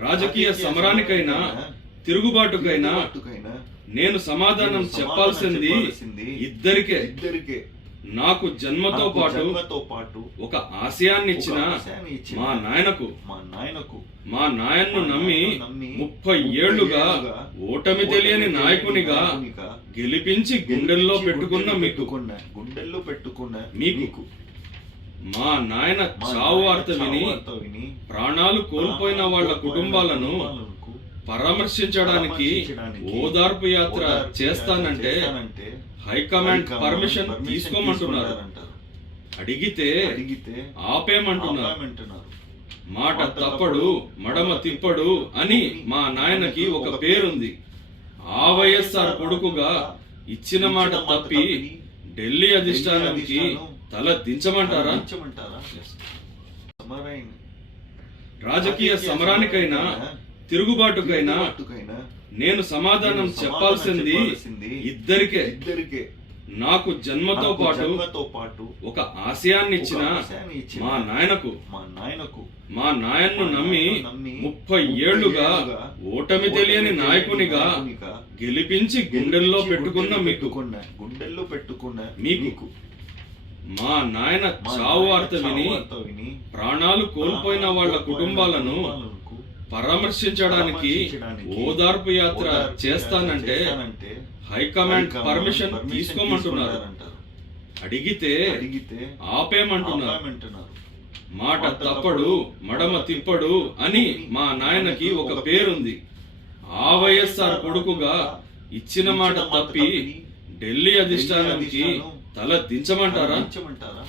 రాజకీయ సమరానికైనా తిరుగుబాటుకైనా నేను సమాధానం చెప్పాల్సింది ఇద్దరికే. ఇద్దరికే. నాకు జన్మతో పాటు పాటు ఒక ఆశయాన్ని ఇచ్చిన మా నాయనకు. మా నాయనకు. మా నాయన్ను నమ్మి ముప్పై ఏళ్ళుగా ఓటమి తెలియని నాయకునిగా గెలిపించి గుండెల్లో పెట్టుకున్న మీకు. గుండెల్లో పెట్టుకున్న మీకు. మా నాయన చావు వార్త విని ప్రాణాలు కోల్పోయిన వాళ్ళ కుటుంబాలను పరామర్శించడానికి ఓదార్పు యాత్ర చేస్తానంటే హైకమాండ్ పర్మిషన్ తీసుకోమంటున్నారు. అడిగితే ఆపామంటున్నారు. మాట తప్పడు మడమ తిప్పడు అని మా నాయనకి ఒక పేరుంది ఆ వైఎస్ఆర్ కొడుకుగా ఇచ్చిన మాట తప్పి ఢిల్లీ అధిష్టానానికి తల దించమంటారా? దించమంటారా? సమరైన రాజకీయ సమరానికైనా తిరుగుబాటుకైనా నేను సమాధానం చెప్పాల్సింది ఇద్దరికే. ఇద్దరికే. నాకు జన్మతో పాటు పాటు ఒక ఆశయాన్ని ఇచ్చిన మా నాయనకు. మా నాయనకు. మా నాయన్ను నమ్మి ముప్పై ఏళ్ళుగా ఓటమి తెలియని నాయకునిగా గెలిపించి గుండెల్లో పెట్టుకున్న మీకు. గుండెల్లో పెట్టుకున్న మీకు. మా నాయన చావు వార్త విని ప్రాణాలు కోల్పోయిన వాళ్ళ కుటుంబాలను పరామర్శించడానికి ఓదార్పు యాత్ర చేస్తానంటే హైకమాండ్ పర్మిషన్ తీసుకోమంటున్నారు. అడిగితే ఆపామంటున్నారు. మాట తప్పడు మడమ తిప్పడు అని మా నాయనకి ఒక పేరుంది ఆ వైఎస్ఆర్ కొడుకుగా ఇచ్చిన మాట తప్పి ఢిల్లీ అధిష్టానానికి తల దించమంటారా దించమంటారా?